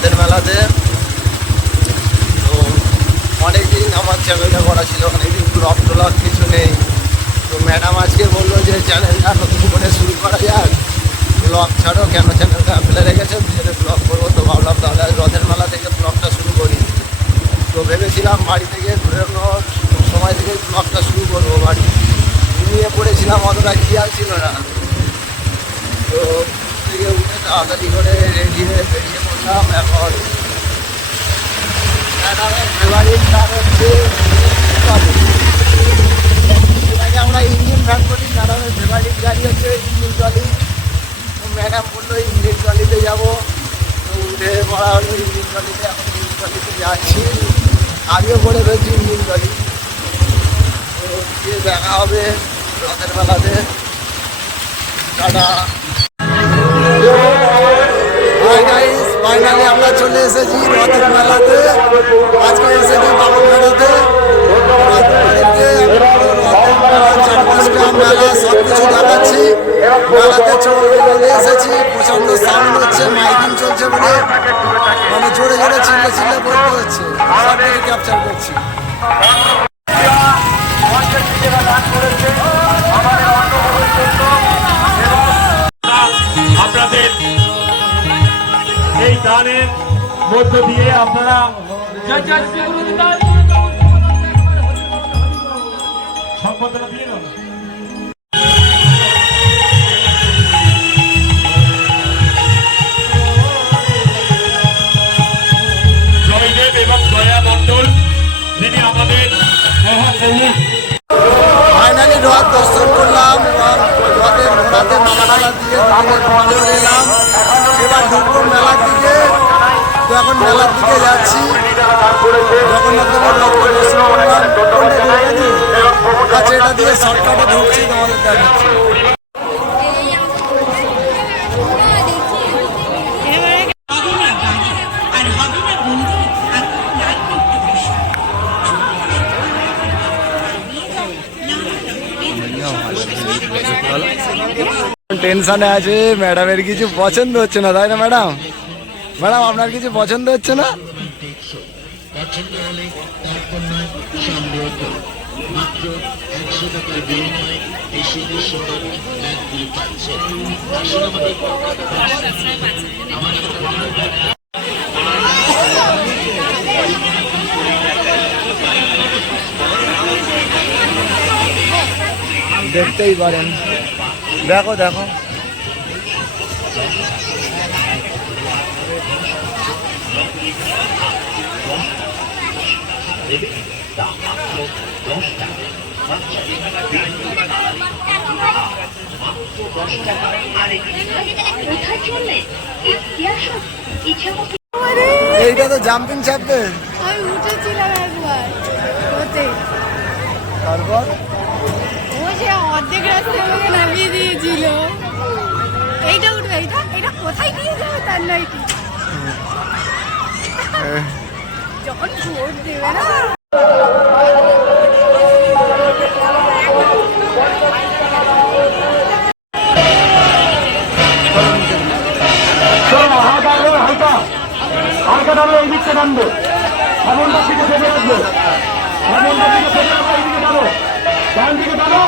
রথের মেলাতে। তো অনেকদিন আমার চ্যানেলটা করা ছিল, অনেকদিন ব্লগ ট্লগ কিছু নেই। তো ম্যাডাম আজকে বললো যে চ্যানেলটা নতুন করে শুরু করা যাক, ব্লগ ছাড়ো, কেন চ্যানেলটা ফেলে রেখেছে, দুজনে ব্লগ করবো। তো ভাবলাম তাহলে রথের মেলা থেকে ব্লগটা শুরু করি। তো ভেবেছিলাম বাড়ি থেকে ঘুরানোর সময় থেকে ব্লগটা শুরু করবো, বাড়ি ঘুমিয়ে পড়েছিলাম, অতটা খেয়াল ছিল না। তো থেকে উঠে তাড়াতাড়ি করে রেডি হয়ে বেরিয়ে পড়লাম। এখন ম্যাডামের ফেভারিট গান হচ্ছে এটাকে আমরা ইঞ্জিন ফ্যান করি। ম্যাডামের ফেভারিট গাড়ি হচ্ছে ইঞ্জিন ট্রলি। তো ম্যাডাম বললো ইঞ্জিন ট্রলিতে যাবো। তো উঠে পড়া হলো ইঞ্জিন ট্রলিতে। এখন ইঞ্জিন ট্রলিতে যাচ্ছি, আমিও করে ফেলছি ইঞ্জিন ট্রলি। তো গিয়ে দেখা হবে রথের মেলাতে। টাটা। ফাইনালি আমরা চলে এসেছি রথের মেলাতে। আজকে এসেছি বাবুর মেলাতে। চারপাশটা মেলা সব কিছু দেখাচ্ছি। মেলাতে চলে এসেছি, প্রচন্ড সাউন্ড হচ্ছে, মাইকিং চলছে বলে মানে জোরে জোরে চিল্লে চিল্লে বলতে হচ্ছে, সব কিছু ক্যাপচার করছি। আপনাদের এই গানের মধ্য দিয়ে আপনারা সম্বোধনা দিয়ে দেন। জয়দেব এবং দয়া মণ্ডল যিনি আমাদের ফাইনালি রথ দর্শন করলাম এবং রথের ঘোড়াতে মালা দিয়ে চলে এলাম। এবার ঢুকবো মেলার দিকে। তো এখন মেলার দিকে যাচ্ছি। জগন্নাথদেবের রথকে দর্শন করলাম। আচ্ছা, এটা দিয়ে শর্টকাটে ঢুকছি, তোমাদের দেখাচ্ছি। টেনশনে আছে, ম্যাডামের কিছু পছন্দ হচ্ছে না, তাই না ম্যাডাম? ম্যাডাম আপনার কিছু পছন্দ হচ্ছে না? দেখতেই পারেন, দেখো দেখো। এইটা তো জাম্পিং চাপবে। আমি উঠেছিলাম একবার, তারপর ও সে অর্ধেক রাস্তায় আমাকে নামিয়ে দিয়েছিল। এইটা উঠবে, এটা কোথায় নিয়ে যাবে তার নাই ঠিক। যখন ভোট দেবে না, হালকা দাঁড়ো, এই দিকটা টানবো, এমনটা থেকে ফেলে রাখবো, এমনটা থেকে ফেলে রাখবো, এই দিকে টানো, ডান দিকে টানো।